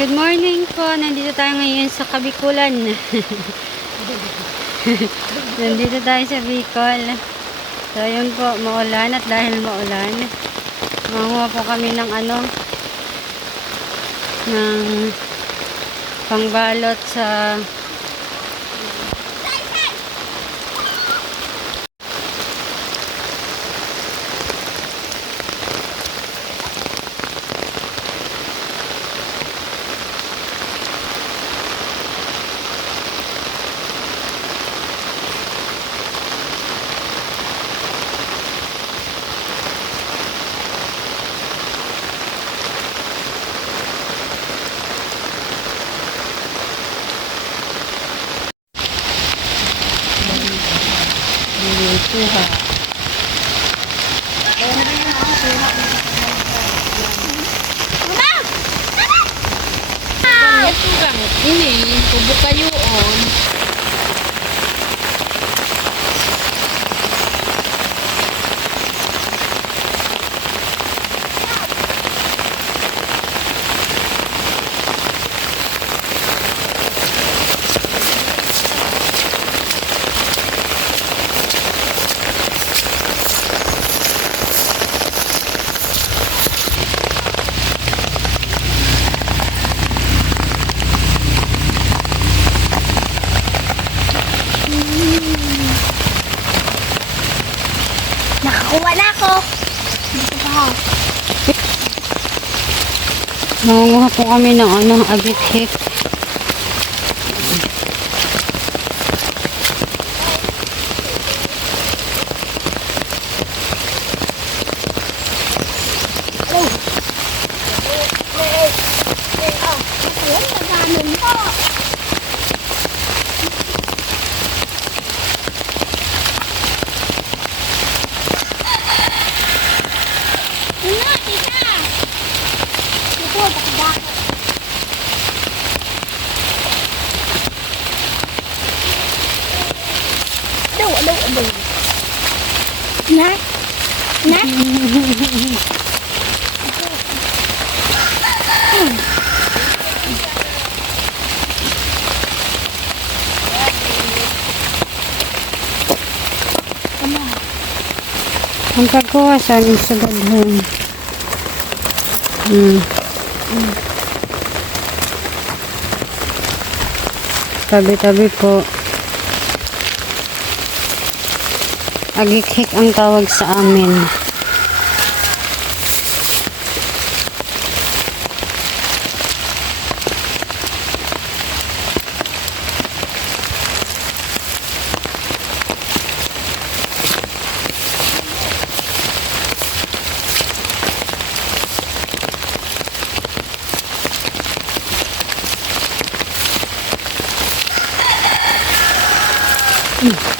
Good morning po. Nandito tayo ngayon sa Kabikulan. Nandito tayo sa Bicol. So, yun po, maulan at dahil maulan, manguha po kami ng ng pangbalot sa Tuha. Ini kubu kayuon. Nakakuha na ako. Manguha po kami ng agit-hit. Aduh. Nah. Ang pagkuha sa aming sagadhan. Tabi-tabi po. Agik-hik ang tawag sa amin.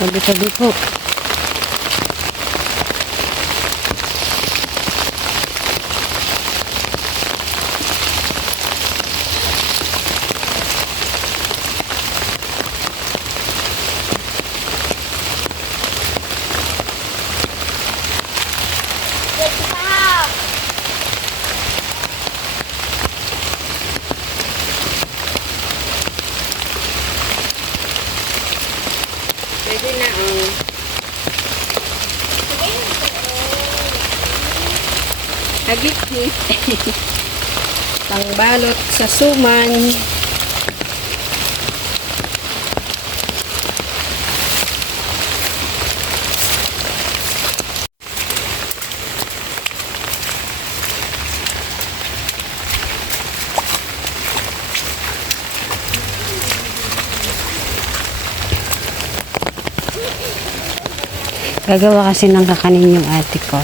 Tabi-tabi po. Pwede na agit-hit. Pangbalot sa suman. Gagawa kasi ng kakanin yung ate ko.